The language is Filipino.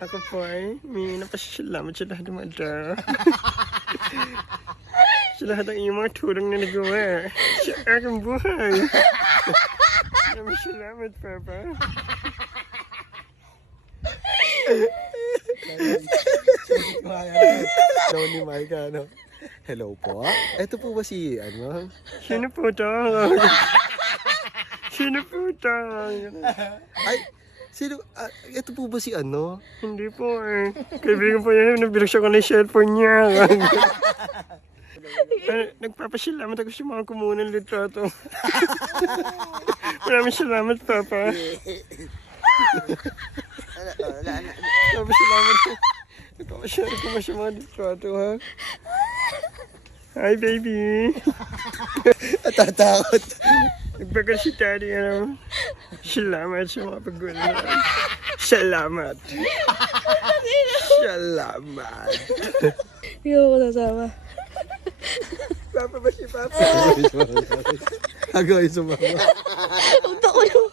Ako po ay may napasalamat sa lahat ng mata. Sa lahat ng iyong mga tulong na nagawa sa aking buhay. Maraming salamat, Papa. Hello ni Micah, ano? Hello po. Ito po ba si, ano? Sino po ito? Sino po ito? Ay, sino? Ito po ba si, ano? Hindi po eh. Kaibigan po yan, nabinuksan ko na yung cellphone niya. Nagpapasalamat ako sa mga kumunan litrato. Maraming salamat, Papa. Maraming salamat. Nagpapashare ko mo sa mga litrato, ha? Hi, baby. Natatakot. Nagbagal si Daddy, ano? Salamat sa mga paggunan. Salamat. Salamat. Hindi ako nasama. Papa ba si Papa? Agawin sa mama. Ang tako yung...